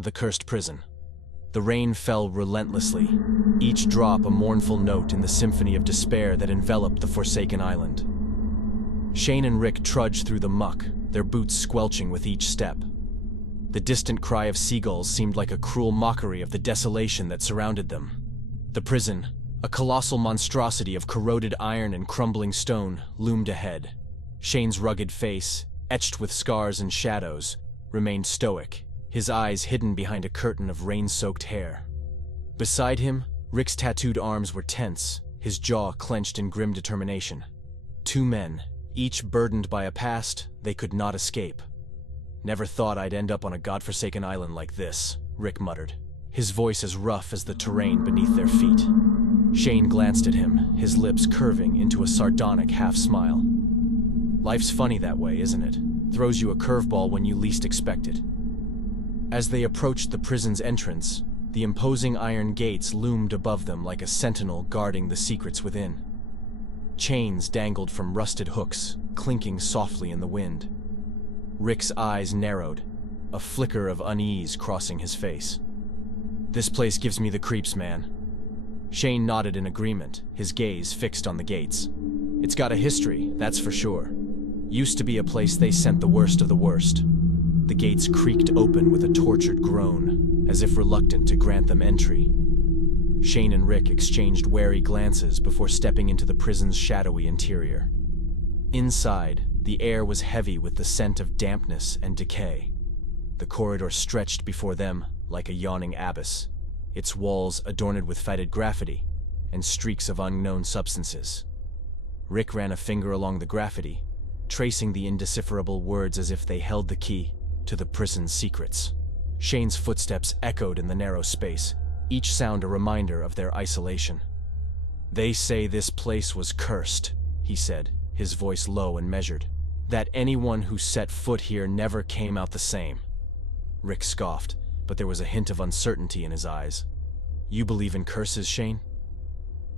The cursed prison. The rain fell relentlessly, each drop a mournful note in the symphony of despair that enveloped the forsaken island. Shane and Rick trudged through the muck, their boots squelching with each step. The distant cry of seagulls seemed like a cruel mockery of the desolation that surrounded them. The prison, a colossal monstrosity of corroded iron and crumbling stone, loomed ahead. Shane's rugged face, etched with scars and shadows, remained stoic, his eyes hidden behind a curtain of rain-soaked hair. Beside him, Rick's tattooed arms were tense, his jaw clenched in grim determination. Two men, each burdened by a past they could not escape. "Never thought I'd end up on a godforsaken island like this," Rick muttered, his voice as rough as the terrain beneath their feet. Shane glanced at him, his lips curving into a sardonic half-smile. "Life's funny that way, isn't it? Throws you a curveball when you least expect it." As they approached the prison's entrance, the imposing iron gates loomed above them like a sentinel guarding the secrets within. Chains dangled from rusted hooks, clinking softly in the wind. Rick's eyes narrowed, a flicker of unease crossing his face. "This place gives me the creeps, man." Shane nodded in agreement, his gaze fixed on the gates. "It's got a history, that's for sure. Used to be a place they sent the worst of the worst." The gates creaked open with a tortured groan, as if reluctant to grant them entry. Shane and Rick exchanged wary glances before stepping into the prison's shadowy interior. Inside, the air was heavy with the scent of dampness and decay. The corridor stretched before them like a yawning abyss, its walls adorned with faded graffiti and streaks of unknown substances. Rick ran a finger along the graffiti, tracing the indecipherable words as if they held the key to the prison's secrets. Shane's footsteps echoed in the narrow space, each sound a reminder of their isolation. "They say this place was cursed," he said, his voice low and measured. "That anyone who set foot here never came out the same." Rick scoffed, but there was a hint of uncertainty in his eyes. "You believe in curses, Shane?"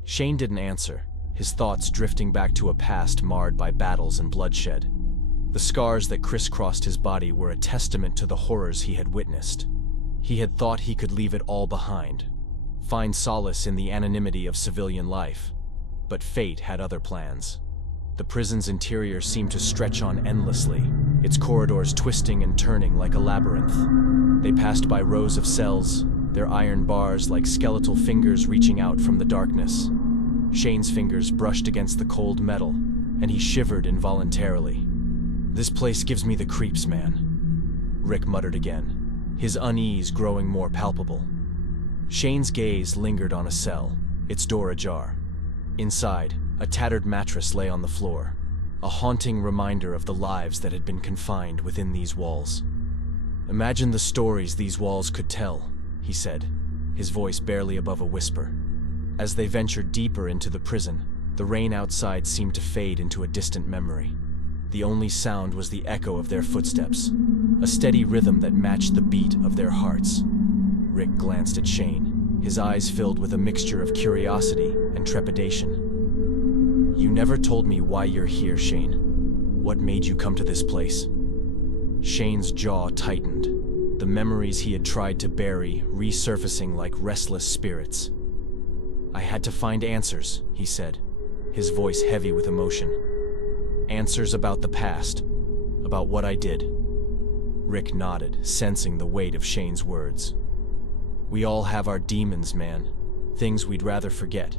Shane didn't answer, his thoughts drifting back to a past marred by battles and bloodshed. The scars that crisscrossed his body were a testament to the horrors he had witnessed. He had thought he could leave it all behind, find solace in the anonymity of civilian life. But fate had other plans. The prison's interior seemed to stretch on endlessly, its corridors twisting and turning like a labyrinth. They passed by rows of cells, their iron bars like skeletal fingers reaching out from the darkness. Shane's fingers brushed against the cold metal, and he shivered involuntarily. "This place gives me the creeps, man," Rick muttered again, his unease growing more palpable. Shane's gaze lingered on a cell, its door ajar. Inside, a tattered mattress lay on the floor, a haunting reminder of the lives that had been confined within these walls. "Imagine the stories these walls could tell," he said, his voice barely above a whisper. As they ventured deeper into the prison, the rain outside seemed to fade into a distant memory. The only sound was the echo of their footsteps, a steady rhythm that matched the beat of their hearts. Rick glanced at Shane, his eyes filled with a mixture of curiosity and trepidation. "You never told me why you're here, Shane. What made you come to this place?" Shane's jaw tightened, the memories he had tried to bury resurfacing like restless spirits. "I had to find answers," he said, his voice heavy with emotion. "Answers about the past, about what I did." Rick nodded, sensing the weight of Shane's words. "We all have our demons, man, things we'd rather forget."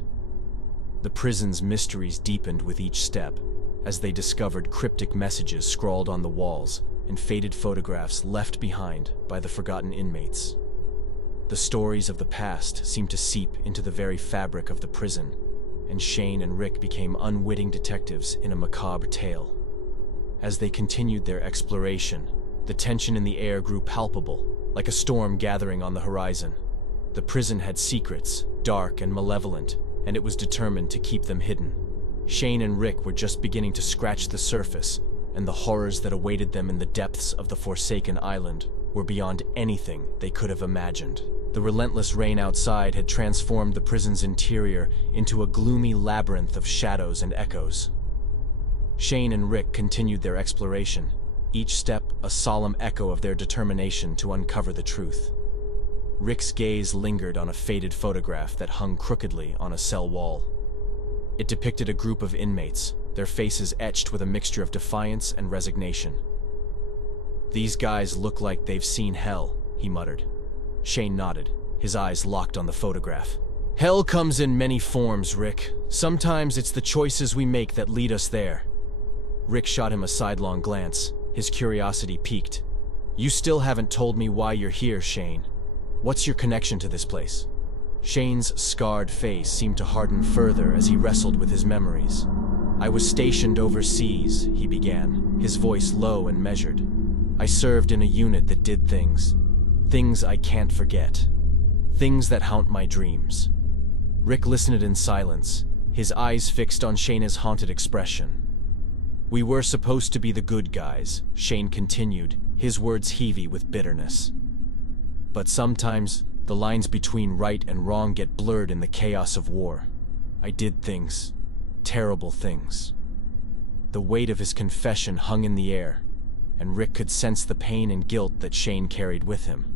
The prison's mysteries deepened with each step, as they discovered cryptic messages scrawled on the walls and faded photographs left behind by the forgotten inmates. The stories of the past seemed to seep into the very fabric of the prison, and Shane and Rick became unwitting detectives in a macabre tale. As they continued their exploration, the tension in the air grew palpable, like a storm gathering on the horizon. The prison had secrets, dark and malevolent, and it was determined to keep them hidden. Shane and Rick were just beginning to scratch the surface, and the horrors that awaited them in the depths of the forsaken island were beyond anything they could have imagined. The relentless rain outside had transformed the prison's interior into a gloomy labyrinth of shadows and echoes. Shane and Rick continued their exploration, each step a solemn echo of their determination to uncover the truth. Rick's gaze lingered on a faded photograph that hung crookedly on a cell wall. It depicted a group of inmates, their faces etched with a mixture of defiance and resignation. "These guys look like they've seen hell," he muttered. Shane nodded, his eyes locked on the photograph. "Hell comes in many forms, Rick. Sometimes it's the choices we make that lead us there." Rick shot him a sidelong glance, his curiosity piqued. "You still haven't told me why you're here, Shane. What's your connection to this place?" Shane's scarred face seemed to harden further as he wrestled with his memories. "I was stationed overseas," he began, his voice low and measured. "I served in a unit that did things I can't forget. Things that haunt my dreams." Rick listened in silence, his eyes fixed on Shayna's haunted expression. "We were supposed to be the good guys," Shane continued, his words heavy with bitterness. "But sometimes, the lines between right and wrong get blurred in the chaos of war. I did things, terrible things." The weight of his confession hung in the air, and Rick could sense the pain and guilt that Shane carried with him.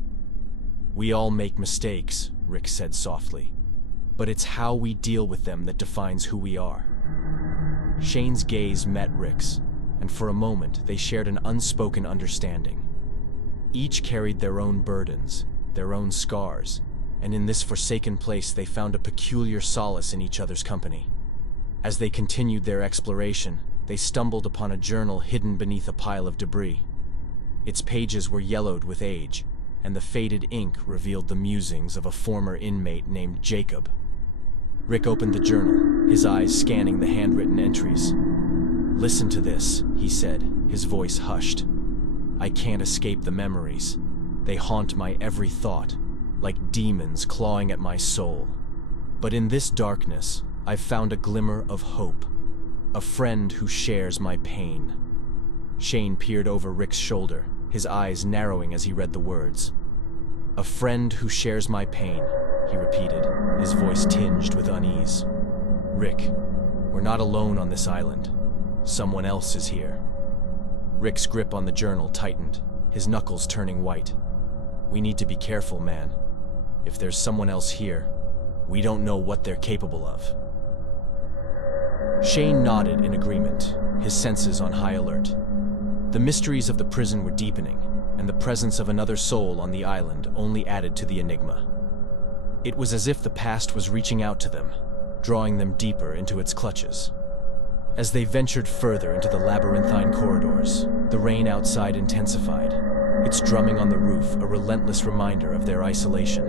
"We all make mistakes," Rick said softly, "but it's how we deal with them that defines who we are." Shane's gaze met Rick's, and for a moment they shared an unspoken understanding. Each carried their own burdens, their own scars, and in this forsaken place they found a peculiar solace in each other's company. As they continued their exploration, they stumbled upon a journal hidden beneath a pile of debris. Its pages were yellowed with age, and the faded ink revealed the musings of a former inmate named Jacob. Rick opened the journal, his eyes scanning the handwritten entries. "Listen to this," he said, his voice hushed. "I can't escape the memories. They haunt my every thought, like demons clawing at my soul. But in this darkness, I've found a glimmer of hope. A friend who shares my pain." Shane peered over Rick's shoulder, his eyes narrowing as he read the words. "A friend who shares my pain," he repeated, his voice tinged with unease. "Rick, we're not alone on this island. Someone else is here." Rick's grip on the journal tightened, his knuckles turning white. "We need to be careful, man. If there's someone else here, we don't know what they're capable of." Shane nodded in agreement, his senses on high alert. The mysteries of the prison were deepening, and the presence of another soul on the island only added to the enigma. It was as if the past was reaching out to them, drawing them deeper into its clutches. As they ventured further into the labyrinthine corridors, the rain outside intensified, its drumming on the roof a relentless reminder of their isolation.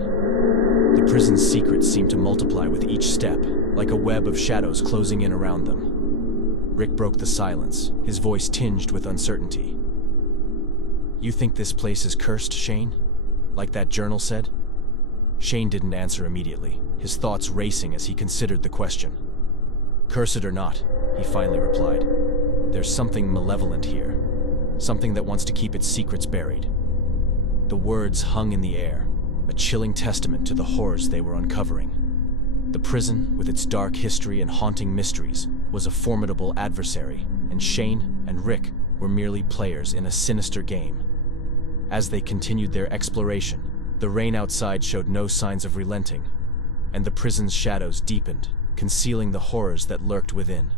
The prison's secrets seemed to multiply with each step, like a web of shadows closing in around them. Rick broke the silence, his voice tinged with uncertainty. "You think this place is cursed, Shane? Like that journal said?" Shane didn't answer immediately, his thoughts racing as he considered the question. "Cursed or not," he finally replied, "there's something malevolent here, something that wants to keep its secrets buried." The words hung in the air, a chilling testament to the horrors they were uncovering. The prison, with its dark history and haunting mysteries, was a formidable adversary, and Shane and Rick were merely players in a sinister game. As they continued their exploration, the rain outside showed no signs of relenting, and the prison's shadows deepened, concealing the horrors that lurked within.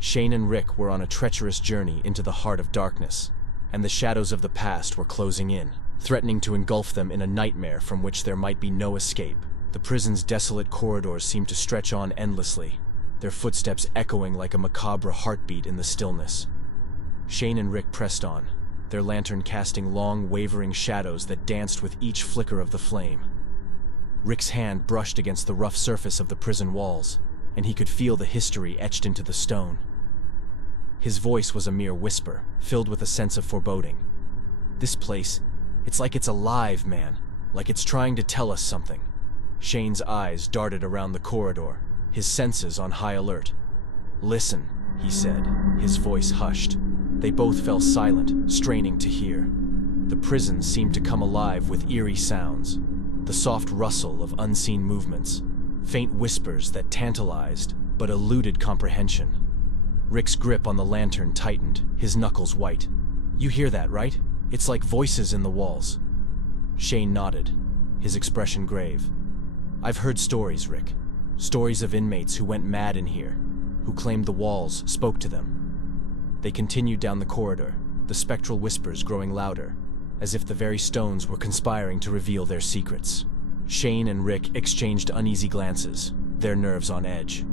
Shane and Rick were on a treacherous journey into the heart of darkness, and the shadows of the past were closing in, threatening to engulf them in a nightmare from which there might be no escape. The prison's desolate corridors seemed to stretch on endlessly, their footsteps echoing like a macabre heartbeat in the stillness. Shane and Rick pressed on, their lantern casting long, wavering shadows that danced with each flicker of the flame. Rick's hand brushed against the rough surface of the prison walls, and he could feel the history etched into the stone. His voice was a mere whisper, filled with a sense of foreboding. "This place, it's like it's alive, man, like it's trying to tell us something." Shane's eyes darted around the corridor, his senses on high alert. "Listen," he said, his voice hushed. They both fell silent, straining to hear. The prison seemed to come alive with eerie sounds, the soft rustle of unseen movements, faint whispers that tantalized but eluded comprehension. Rick's grip on the lantern tightened, his knuckles white. "You hear that, right? It's like voices in the walls." Shane nodded, his expression grave. "I've heard stories, Rick. Stories of inmates who went mad in here, who claimed the walls spoke to them." They continued down the corridor, the spectral whispers growing louder, as if the very stones were conspiring to reveal their secrets. Shane and Rick exchanged uneasy glances, their nerves on edge.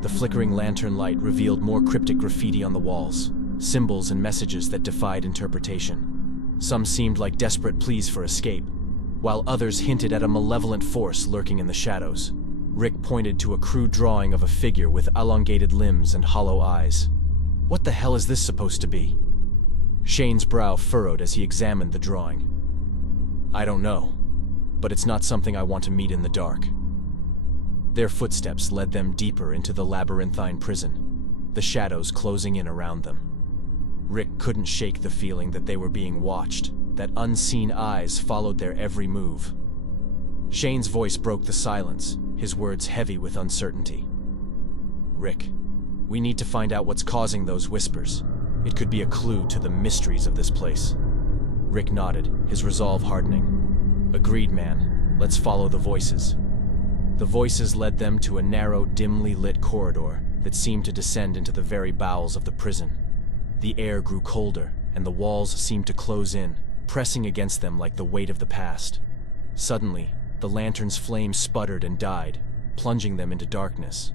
The flickering lantern light revealed more cryptic graffiti on the walls, symbols and messages that defied interpretation. Some seemed like desperate pleas for escape, while others hinted at a malevolent force lurking in the shadows. Rick pointed to a crude drawing of a figure with elongated limbs and hollow eyes. "What the hell is this supposed to be?" Shane's brow furrowed as he examined the drawing. "I don't know, but it's not something I want to meet in the dark." Their footsteps led them deeper into the labyrinthine prison, the shadows closing in around them. Rick couldn't shake the feeling that they were being watched, that unseen eyes followed their every move. Shane's voice broke the silence, his words heavy with uncertainty. "Rick, we need to find out what's causing those whispers. It could be a clue to the mysteries of this place." Rick nodded, his resolve hardening. "Agreed, man. Let's follow the voices." The voices led them to a narrow, dimly lit corridor that seemed to descend into the very bowels of the prison. The air grew colder, and the walls seemed to close in, pressing against them like the weight of the past. Suddenly, the lantern's flame sputtered and died, plunging them into darkness.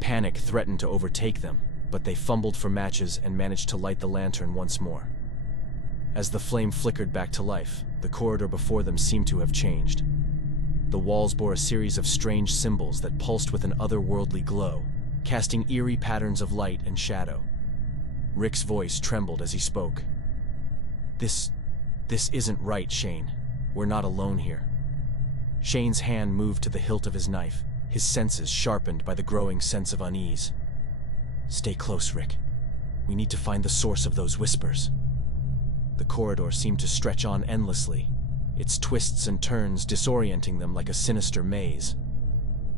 Panic threatened to overtake them, but they fumbled for matches and managed to light the lantern once more. As the flame flickered back to life, the corridor before them seemed to have changed. The walls bore a series of strange symbols that pulsed with an otherworldly glow, casting eerie patterns of light and shadow. Rick's voice trembled as he spoke. This isn't right, Shane. We're not alone here." Shane's hand moved to the hilt of his knife, his senses sharpened by the growing sense of unease. "Stay close, Rick. We need to find the source of those whispers." The corridor seemed to stretch on endlessly, its twists and turns disorienting them like a sinister maze.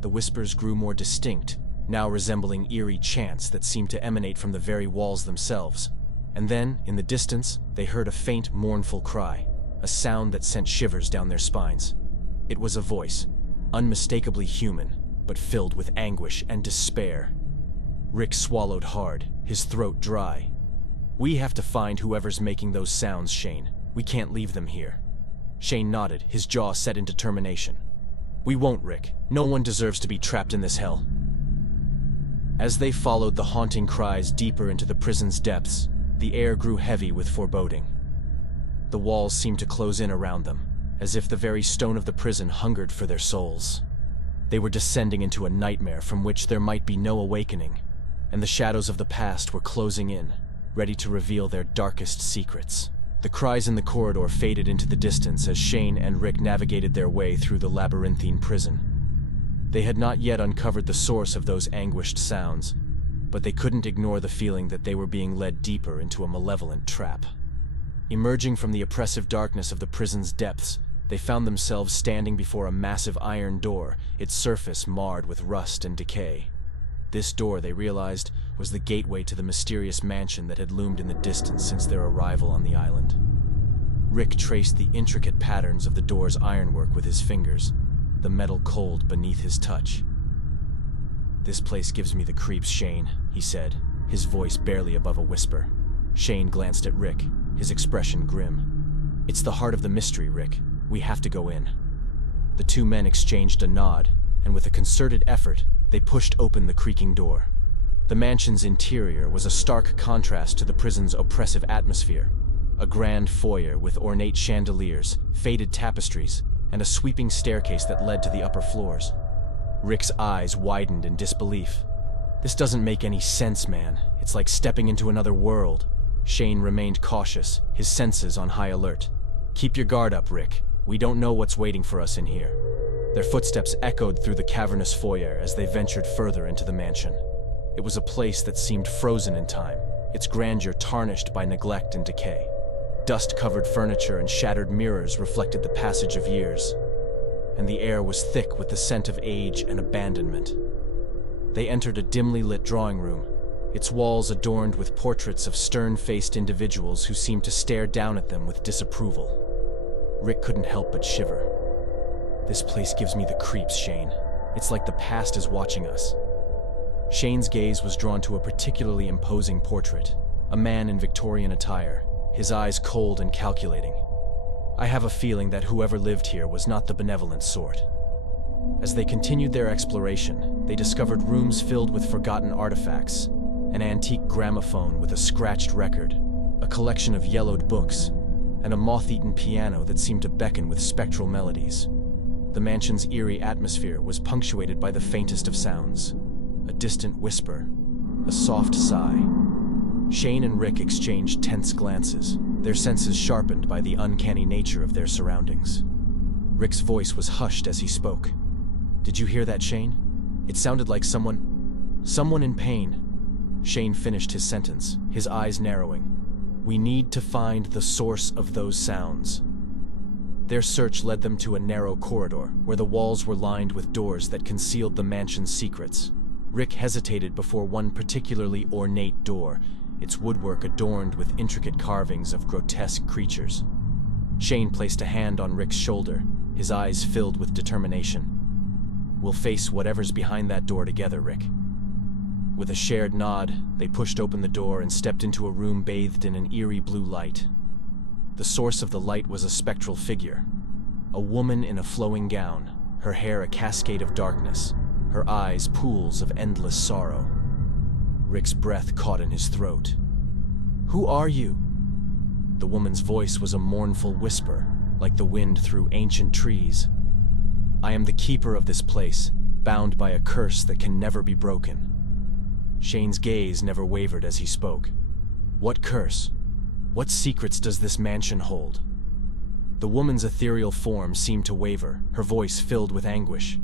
The whispers grew more distinct, now resembling eerie chants that seemed to emanate from the very walls themselves. And then, in the distance, they heard a faint, mournful cry, a sound that sent shivers down their spines. It was a voice, unmistakably human, but filled with anguish and despair. Rick swallowed hard, his throat dry. "We have to find whoever's making those sounds, Shane. We can't leave them here." Shane nodded, his jaw set in determination. "We won't, Rick. No one deserves to be trapped in this hell." As they followed the haunting cries deeper into the prison's depths, the air grew heavy with foreboding. The walls seemed to close in around them, as if the very stone of the prison hungered for their souls. They were descending into a nightmare from which there might be no awakening, and the shadows of the past were closing in, ready to reveal their darkest secrets. The cries in the corridor faded into the distance as Shane and Rick navigated their way through the labyrinthine prison. They had not yet uncovered the source of those anguished sounds, but they couldn't ignore the feeling that they were being led deeper into a malevolent trap. Emerging from the oppressive darkness of the prison's depths, they found themselves standing before a massive iron door, its surface marred with rust and decay. This door, they realized, was the gateway to the mysterious mansion that had loomed in the distance since their arrival on the island. Rick traced the intricate patterns of the door's ironwork with his fingers, the metal cold beneath his touch. "This place gives me the creeps, Shane," he said, his voice barely above a whisper. Shane glanced at Rick, his expression grim. "It's the heart of the mystery, Rick. We have to go in." The two men exchanged a nod, and with a concerted effort, they pushed open the creaking door. The mansion's interior was a stark contrast to the prison's oppressive atmosphere. A grand foyer with ornate chandeliers, faded tapestries, and a sweeping staircase that led to the upper floors. Rick's eyes widened in disbelief. "This doesn't make any sense, man. It's like stepping into another world." Shane remained cautious, his senses on high alert. "Keep your guard up, Rick. We don't know what's waiting for us in here." Their footsteps echoed through the cavernous foyer as they ventured further into the mansion. It was a place that seemed frozen in time, its grandeur tarnished by neglect and decay. Dust-covered furniture and shattered mirrors reflected the passage of years, and the air was thick with the scent of age and abandonment. They entered a dimly lit drawing room, its walls adorned with portraits of stern-faced individuals who seemed to stare down at them with disapproval. Rick couldn't help but shiver. This place gives me the creeps, Shane. It's like the past is watching us. Shane's gaze was drawn to a particularly imposing portrait, a man in Victorian attire, his eyes cold and calculating. I have a feeling that whoever lived here was not the benevolent sort. As they continued their exploration, they discovered rooms filled with forgotten artifacts, an antique gramophone with a scratched record, a collection of yellowed books, and a moth-eaten piano that seemed to beckon with spectral melodies. The mansion's eerie atmosphere was punctuated by the faintest of sounds, a distant whisper, a soft sigh. Shane and Rick exchanged tense glances, their senses sharpened by the uncanny nature of their surroundings. Rick's voice was hushed as he spoke. "Did you hear that, Shane? It sounded like someone in pain." Shane finished his sentence, his eyes narrowing. "We need to find the source of those sounds." Their search led them to a narrow corridor, where the walls were lined with doors that concealed the mansion's secrets. Rick hesitated before one particularly ornate door, its woodwork adorned with intricate carvings of grotesque creatures. Shane placed a hand on Rick's shoulder, his eyes filled with determination. "We'll face whatever's behind that door together, Rick." With a shared nod, they pushed open the door and stepped into a room bathed in an eerie blue light. The source of the light was a spectral figure, a woman in a flowing gown, her hair a cascade of darkness, her eyes pools of endless sorrow. Rick's breath caught in his throat. "Who are you?" The woman's voice was a mournful whisper, like the wind through ancient trees. "I am the keeper of this place, bound by a curse that can never be broken." Shane's gaze never wavered as he spoke. "What curse? What secrets does this mansion hold?" The woman's ethereal form seemed to waver, her voice filled with anguish.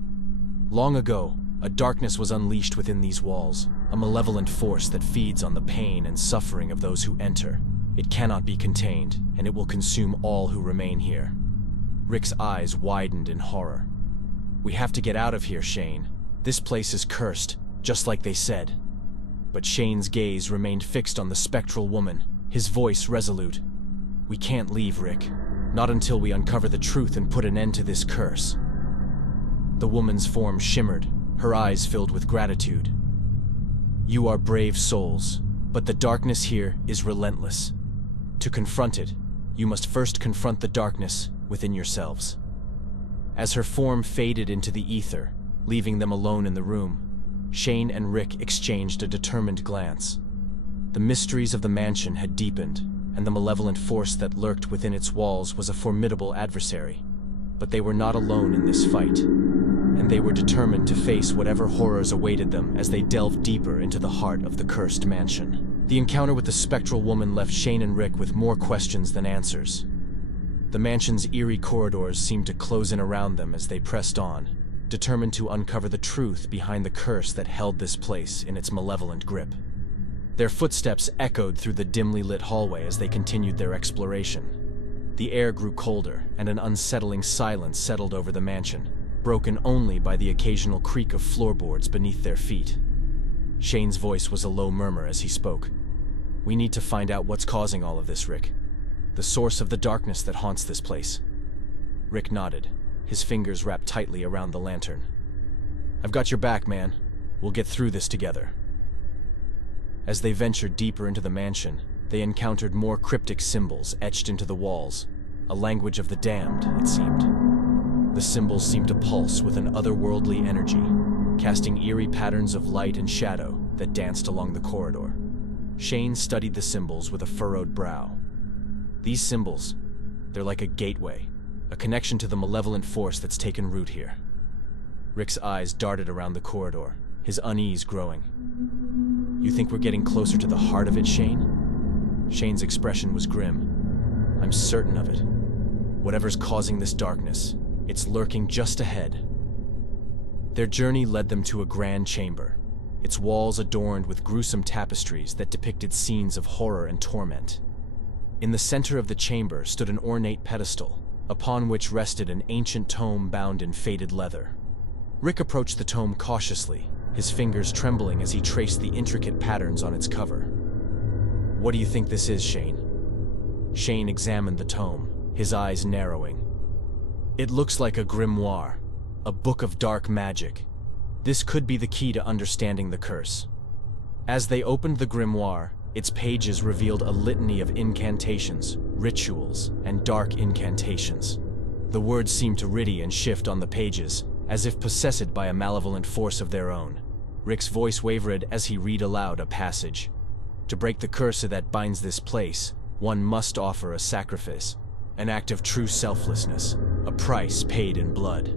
"Long ago, a darkness was unleashed within these walls, a malevolent force that feeds on the pain and suffering of those who enter. It cannot be contained, and it will consume all who remain here." Rick's eyes widened in horror. "We have to get out of here, Shane. This place is cursed, just like they said." But Shane's gaze remained fixed on the spectral woman, his voice resolute. "We can't leave, Rick. Not until we uncover the truth and put an end to this curse." The woman's form shimmered, her eyes filled with gratitude. "You are brave souls, but the darkness here is relentless. To confront it, you must first confront the darkness within yourselves." As her form faded into the ether, leaving them alone in the room, Shane and Rick exchanged a determined glance. The mysteries of the mansion had deepened, and the malevolent force that lurked within its walls was a formidable adversary. But they were not alone in this fight, and they were determined to face whatever horrors awaited them as they delved deeper into the heart of the cursed mansion. The encounter with the spectral woman left Shane and Rick with more questions than answers. The mansion's eerie corridors seemed to close in around them as they pressed on, determined to uncover the truth behind the curse that held this place in its malevolent grip. Their footsteps echoed through the dimly lit hallway as they continued their exploration. The air grew colder, and an unsettling silence settled over the mansion, broken only by the occasional creak of floorboards beneath their feet. Shane's voice was a low murmur as he spoke. "We need to find out what's causing all of this, Rick. The source of the darkness that haunts this place." Rick nodded, his fingers wrapped tightly around the lantern. "I've got your back, man. We'll get through this together." As they ventured deeper into the mansion, they encountered more cryptic symbols etched into the walls, a language of the damned, it seemed. The symbols seemed to pulse with an otherworldly energy, casting eerie patterns of light and shadow that danced along the corridor. Shane studied the symbols with a furrowed brow. These symbols, they're like a gateway, a connection to the malevolent force that's taken root here. Rick's eyes darted around the corridor, his unease growing. "You think we're getting closer to the heart of it, Shane?" Shane's expression was grim. "I'm certain of it. Whatever's causing this darkness, it's lurking just ahead." Their journey led them to a grand chamber, its walls adorned with gruesome tapestries that depicted scenes of horror and torment. In the center of the chamber stood an ornate pedestal, upon which rested an ancient tome bound in faded leather. Rick approached the tome cautiously, his fingers trembling as he traced the intricate patterns on its cover. "What do you think this is, Shane?" Shane examined the tome, his eyes narrowing. It looks like a grimoire, a book of dark magic. This could be the key to understanding the curse. As they opened the grimoire, its pages revealed a litany of incantations, rituals, and dark incantations. The words seemed to riddy and shift on the pages, as if possessed by a malevolent force of their own. Rick's voice wavered as he read aloud a passage. To break the curse that binds this place, one must offer a sacrifice, an act of true selflessness, a price paid in blood.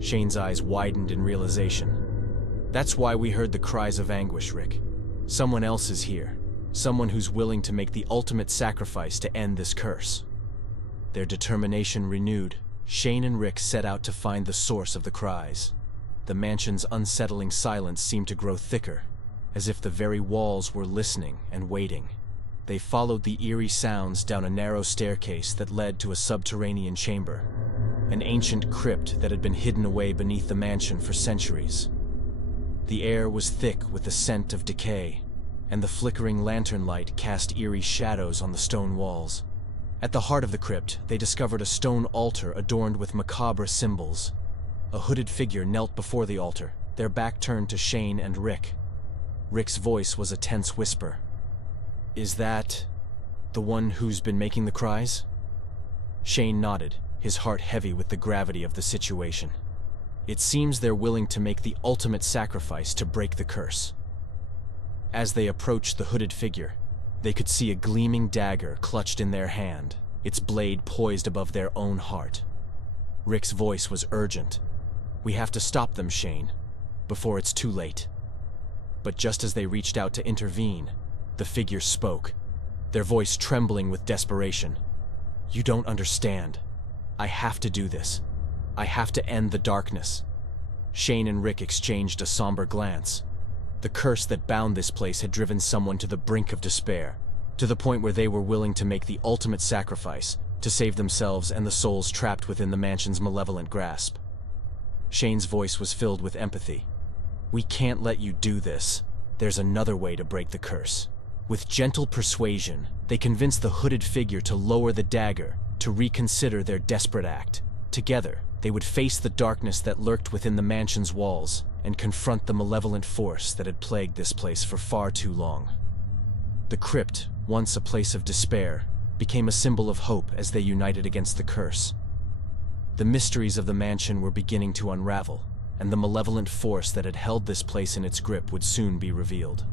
Shane's eyes widened in realization. That's why we heard the cries of anguish, Rick. Someone else is here. Someone who's willing to make the ultimate sacrifice to end this curse. Their determination renewed, Shane and Rick set out to find the source of the cries. The mansion's unsettling silence seemed to grow thicker, as if the very walls were listening and waiting. They followed the eerie sounds down a narrow staircase that led to a subterranean chamber, an ancient crypt that had been hidden away beneath the mansion for centuries. The air was thick with the scent of decay, and the flickering lantern light cast eerie shadows on the stone walls. At the heart of the crypt, they discovered a stone altar adorned with macabre symbols. A hooded figure knelt before the altar, their back turned to Shane and Rick. Rick's voice was a tense whisper. "Is that the one who's been making the cries?" Shane nodded, his heart heavy with the gravity of the situation. It seems they're willing to make the ultimate sacrifice to break the curse. As they approached the hooded figure, they could see a gleaming dagger clutched in their hand, its blade poised above their own heart. Rick's voice was urgent. "We have to stop them, Shane, before it's too late." But just as they reached out to intervene, the figure spoke, their voice trembling with desperation. "You don't understand. I have to do this. I have to end the darkness." Shane and Rick exchanged a somber glance. The curse that bound this place had driven someone to the brink of despair, to the point where they were willing to make the ultimate sacrifice to save themselves and the souls trapped within the mansion's malevolent grasp. Shane's voice was filled with empathy. "We can't let you do this. There's another way to break the curse." With gentle persuasion, they convinced the hooded figure to lower the dagger, to reconsider their desperate act. Together, they would face the darkness that lurked within the mansion's walls and confront the malevolent force that had plagued this place for far too long. The crypt, once a place of despair, became a symbol of hope as they united against the curse. The mysteries of the mansion were beginning to unravel, and the malevolent force that had held this place in its grip would soon be revealed.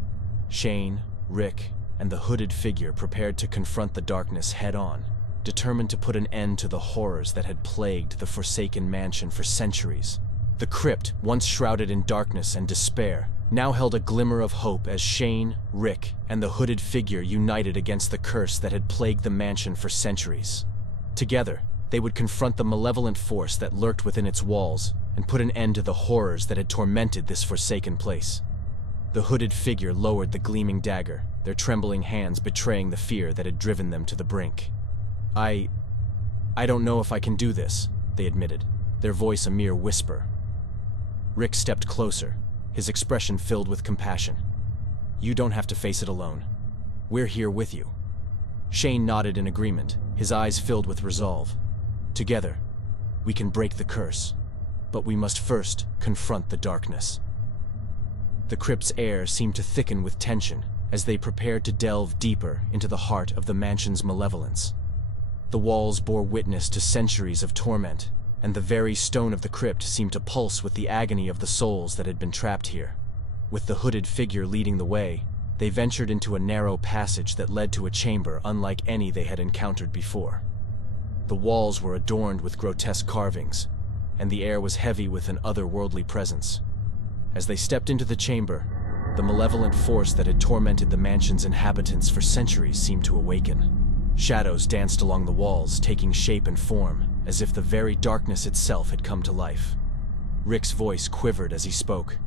Shane, Rick, and the hooded figure prepared to confront the darkness head-on, determined to put an end to the horrors that had plagued the Forsaken Mansion for centuries. The crypt, once shrouded in darkness and despair, now held a glimmer of hope as Shane, Rick, and the hooded figure united against the curse that had plagued the mansion for centuries. Together, they would confront the malevolent force that lurked within its walls and put an end to the horrors that had tormented this forsaken place. The hooded figure lowered the gleaming dagger, their trembling hands betraying the fear that had driven them to the brink. I don't know if I can do this," they admitted, their voice a mere whisper. Rick stepped closer, his expression filled with compassion. "You don't have to face it alone. We're here with you." Shane nodded in agreement, his eyes filled with resolve. "Together, we can break the curse, but we must first confront the darkness." The crypt's air seemed to thicken with tension as they prepared to delve deeper into the heart of the mansion's malevolence. The walls bore witness to centuries of torment, and the very stone of the crypt seemed to pulse with the agony of the souls that had been trapped here. With the hooded figure leading the way, they ventured into a narrow passage that led to a chamber unlike any they had encountered before. The walls were adorned with grotesque carvings, and the air was heavy with an otherworldly presence. As they stepped into the chamber, the malevolent force that had tormented the mansion's inhabitants for centuries seemed to awaken. Shadows danced along the walls, taking shape and form, as if the very darkness itself had come to life. Rick's voice quivered as he spoke.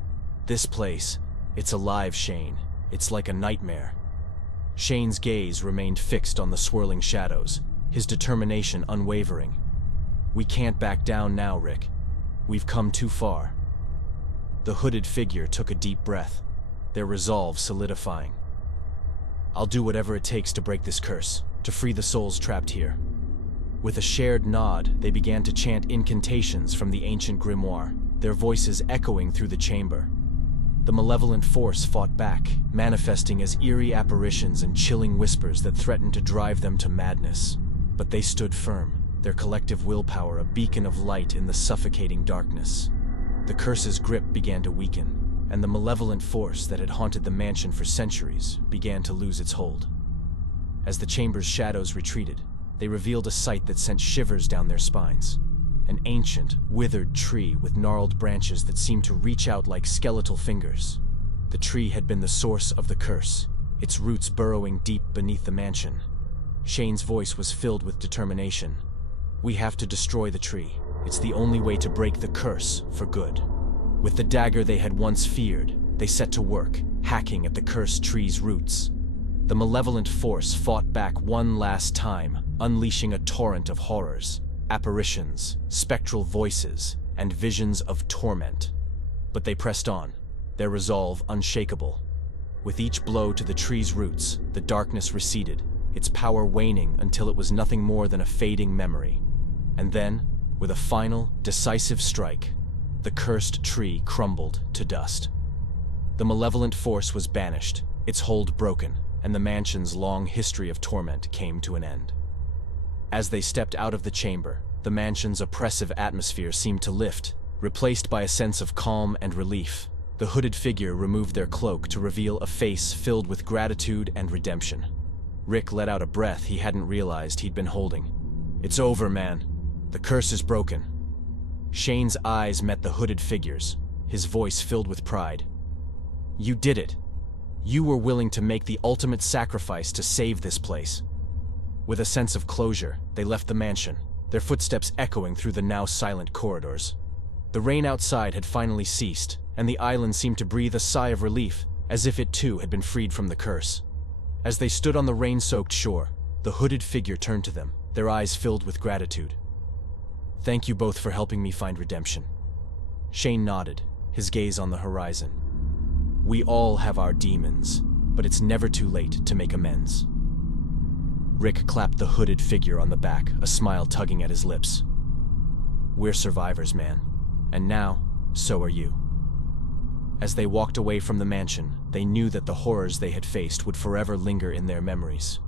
"This place, it's alive, Shane. It's like a nightmare." Shane's gaze remained fixed on the swirling shadows, his determination unwavering. "We can't back down now, Rick. We've come too far." The hooded figure took a deep breath, their resolve solidifying. "I'll do whatever it takes to break this curse, to free the souls trapped here." With a shared nod, they began to chant incantations from the ancient grimoire, their voices echoing through the chamber. The malevolent force fought back, manifesting as eerie apparitions and chilling whispers that threatened to drive them to madness. But they stood firm, their collective willpower a beacon of light in the suffocating darkness. The curse's grip began to weaken, and the malevolent force that had haunted the mansion for centuries began to lose its hold. As the chamber's shadows retreated, they revealed a sight that sent shivers down their spines. An ancient, withered tree with gnarled branches that seemed to reach out like skeletal fingers. The tree had been the source of the curse, its roots burrowing deep beneath the mansion. Shane's voice was filled with determination. "We have to destroy the tree. It's the only way to break the curse for good." With the dagger they had once feared, they set to work, hacking at the cursed tree's roots. The malevolent force fought back one last time, unleashing a torrent of horrors. Apparitions, spectral voices, and visions of torment. But they pressed on, their resolve unshakable. With each blow to the tree's roots, the darkness receded, its power waning until it was nothing more than a fading memory. And then, with a final, decisive strike, the cursed tree crumbled to dust. The malevolent force was banished, its hold broken, and the mansion's long history of torment came to an end. As they stepped out of the chamber, the mansion's oppressive atmosphere seemed to lift, replaced by a sense of calm and relief. The hooded figure removed their cloak to reveal a face filled with gratitude and redemption. Rick let out a breath he hadn't realized he'd been holding. "It's over, man. The curse is broken." Shane's eyes met the hooded figure's, his voice filled with pride. "You did it. You were willing to make the ultimate sacrifice to save this place." With a sense of closure, they left the mansion, their footsteps echoing through the now silent corridors. The rain outside had finally ceased, and the island seemed to breathe a sigh of relief, as if it too had been freed from the curse. As they stood on the rain-soaked shore, the hooded figure turned to them, their eyes filled with gratitude. "Thank you both for helping me find redemption." Shane nodded, his gaze on the horizon. "We all have our demons, but it's never too late to make amends." Rick clapped the hooded figure on the back, a smile tugging at his lips. "We're survivors, man. And now, so are you." As they walked away from the mansion, they knew that the horrors they had faced would forever linger in their memories.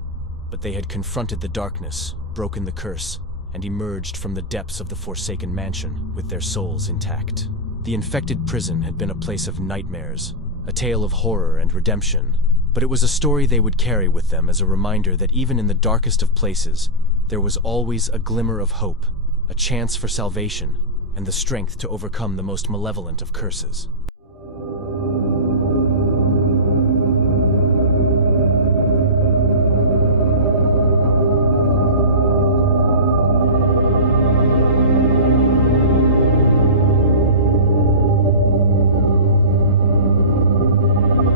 But they had confronted the darkness, broken the curse, and emerged from the depths of the Forsaken Mansion with their souls intact. The infected prison had been a place of nightmares, a tale of horror and redemption, but it was a story they would carry with them as a reminder that even in the darkest of places, there was always a glimmer of hope, a chance for salvation, and the strength to overcome the most malevolent of curses.